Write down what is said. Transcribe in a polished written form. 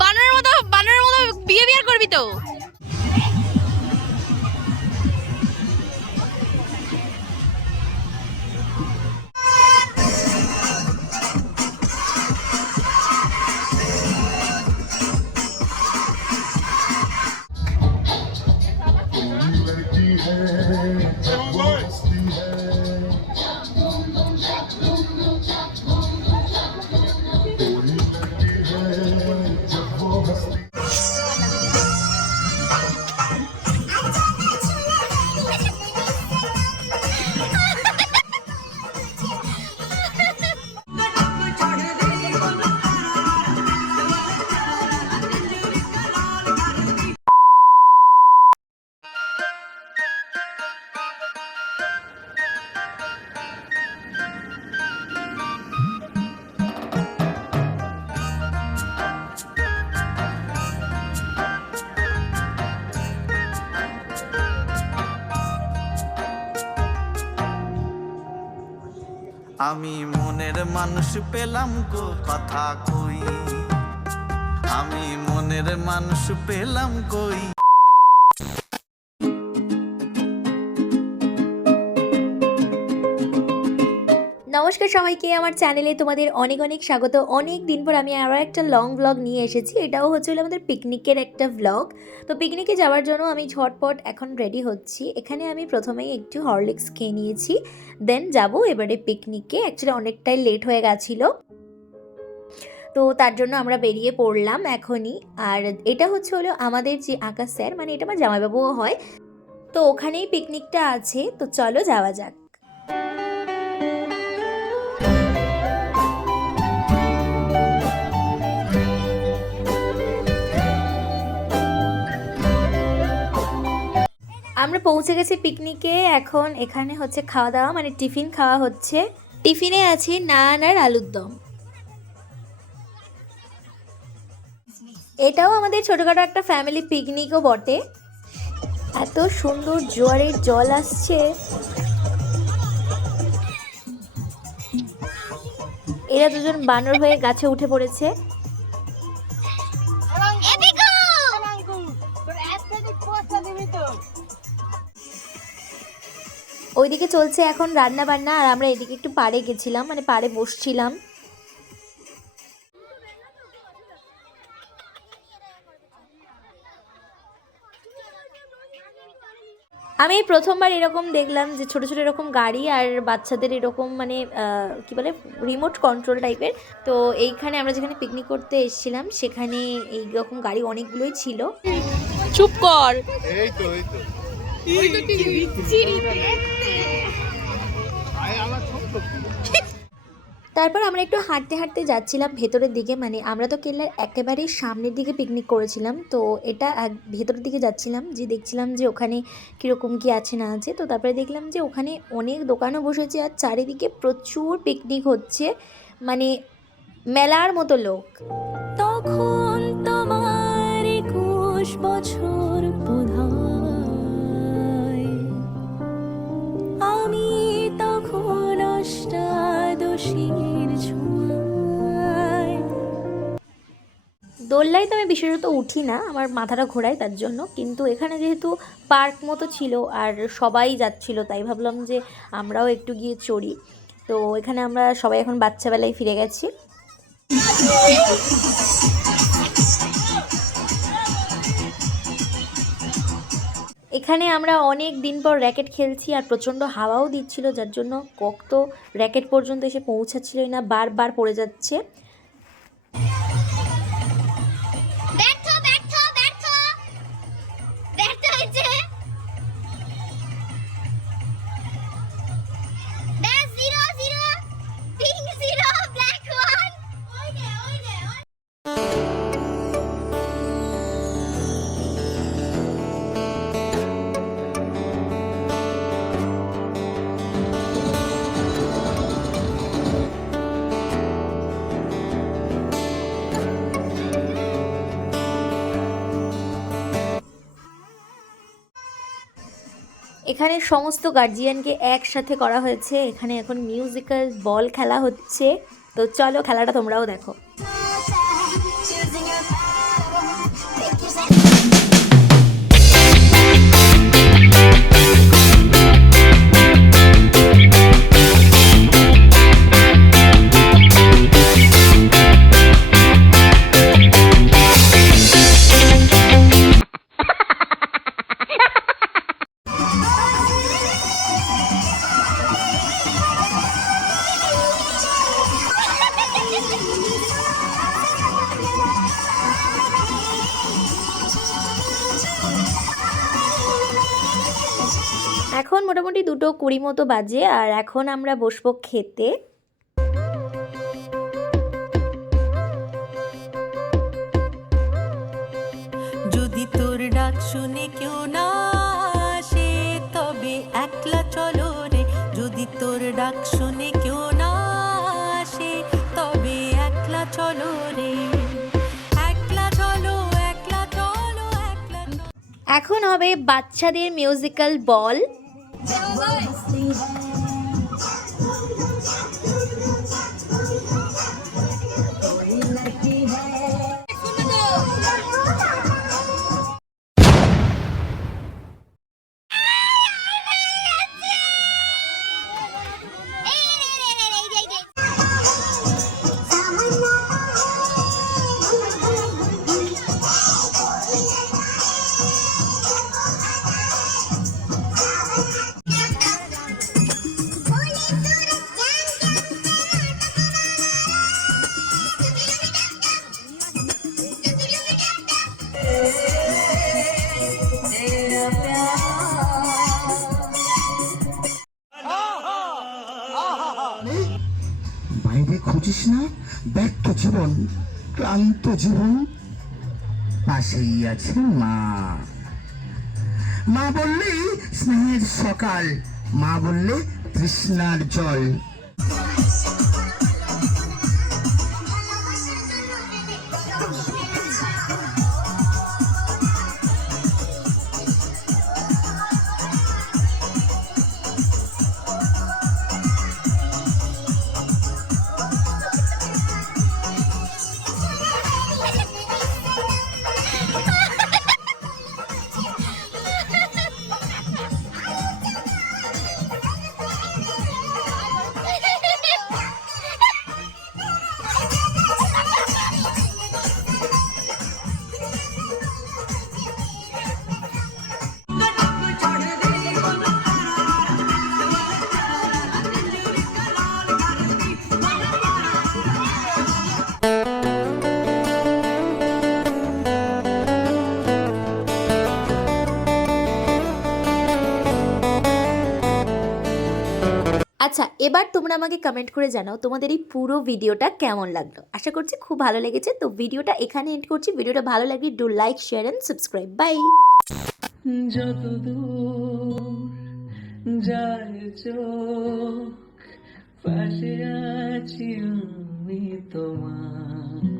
বানরের মতো বিহেভিয়ার করবি তো। আমি মনের মানুষ পেলাম গো কথা কই, আমি মনের মানুষ পেলাম কই। নমস্কার সবাইকে, আমার চ্যানেলে তোমাদের অনেক অনেক স্বাগত। অনেক দিন পর আমি আরও একটা লং ব্লগ নিয়ে এসেছি। এটাও হচ্ছিল আমাদের পিকনিকের একটা ব্লগ। তো পিকনিকে যাওয়ার জন্য আমি ঝটপট এখন রেডি হচ্ছি। এখানে আমি প্রথমেই একটু হরলিক্স খেয়ে নিয়েছি, দেন যাব এবারে পিকনিকে। অ্যাকচুয়ালি অনেকটাই লেট হয়ে গেছিলো, তো তার জন্য আমরা বেরিয়ে পড়লাম এখনই। আর এটা হলো আমাদের যে আকাশ স্যার, মানে এটা আমার জামাইবাবুও হয়, তো ওখানেই পিকনিকটা আছে। তো চলো যাওয়া যাক। আমরা পৌঁছে গেছি পিকনিকে। এখন এখানে হচ্ছে খাওয়া দাওয়া, মানে টিফিন খাওয়া হচ্ছে। টিফিনে আছে নান আর আলুর দম। এটাও আমাদের ছোটখাটো একটা ফ্যামিলি পিকনিকও বটে। এত সুন্দর জোয়ারের জল আসছে, এরা দুজন বানর হয়ে গাছে উঠে পড়েছে। ওইদিকে চলছে এখন রান্না বান্না, আর আমরা এদিকে একটু পাড়ে গেছিলাম, মানে পাড়ে বসছিলাম। আমি প্রথমবার এরকম দেখলাম যে ছোট ছোট এরকম গাড়ি আর বাচ্চাদের এরকম মানে কি বলে রিমোট কন্ট্রোল টাইপের। তো এইখানে আমরা যেখানে পিকনিক করতে এসেছিলাম সেখানে এইরকম গাড়ি অনেকগুলোই ছিল। চুপ কর। তারপর আমরা একটু হাঁটতে হাঁটতে যাচ্ছিলাম ভেতরের দিকে, মানে আমরা তো কেল্লার একেবারেই সামনের দিকে পিকনিক করেছিলাম। তো এটা ভেতরের দিকে যাচ্ছিলাম, যে দেখছিলাম যে ওখানে কীরকম কী আছে না আছে। তো তারপরে দেখলাম যে ওখানে অনেক দোকানও বসেছে আর চারিদিকে প্রচুর পিকনিক হচ্ছে, মানে মেলার মতো লোক। তখন তোমার 21 বছর বোধহয়, আমি তখন অষ্টাদশীর ছোঁয়ায়। দোলনায় তো আমি বিশেষত উঠি না, আমার মাথাটা ঘোরায় তার জন্য। কিন্তু এখানে যেহেতু পার্ক মতো ছিল আর সবাই যাচ্ছিল, তাই ভাবলাম যে আমরাও একটু গিয়ে চড়ি। তো এখানে আমরা সবাই এখন বাচ্চাবেলায় ফিরে গেছি। এখানে আমরা অনেক দিন পর র্যাকেট খেলছি, আর প্রচণ্ড হাওয়াও দিচ্ছিল, যার জন্য কক তো র্যাকেট পর্যন্ত এসে পৌঁছাচ্ছিলই না, বারবার পড়ে যাচ্ছে। এখানে সমস্ত গার্জিয়ানকে একসাথে করা হয়েছে। এখানে এখন মিউজিক্যাল বল খেলা হচ্ছে। তো চলো খেলাটা তোমরাও দেখো। মোটামুটি 2:20 মতো বাজে, আর এখন আমরা বসবো খেতে। যদি তোর ডাক শুনে কেউ না আসে তবে একলা চলো রে, যদি তোর ডাক শুনে কেউ না আসে তবে একলা চলো রে, একলা চলো, একলা চলো, একলা চলো। এখন হবে বাচ্চাদের মিউজিক্যাল বল। বাইরে খুঁজিস না, ব্যর্থ জীবন, ক্লান্ত জীবন, পাশেই আছে মা। মা বললে স্নেহের সকাল, মা বললে তৃষ্ণার জল। আচ্ছা, এবার তোমরা আমাকে কমেন্ট করে জানাও তোমাদের এই পুরো ভিডিওটা কেমন লাগলো। আশা করছি খুব ভালো লেগেছে। তো ভিডিওটা এখানে এন্ড করছি। ভিডিওটা ভালো লাগলে do like, share and subscribe. Bye. যত দূর যায় চোখ, পাশে আছি আমি তোমার।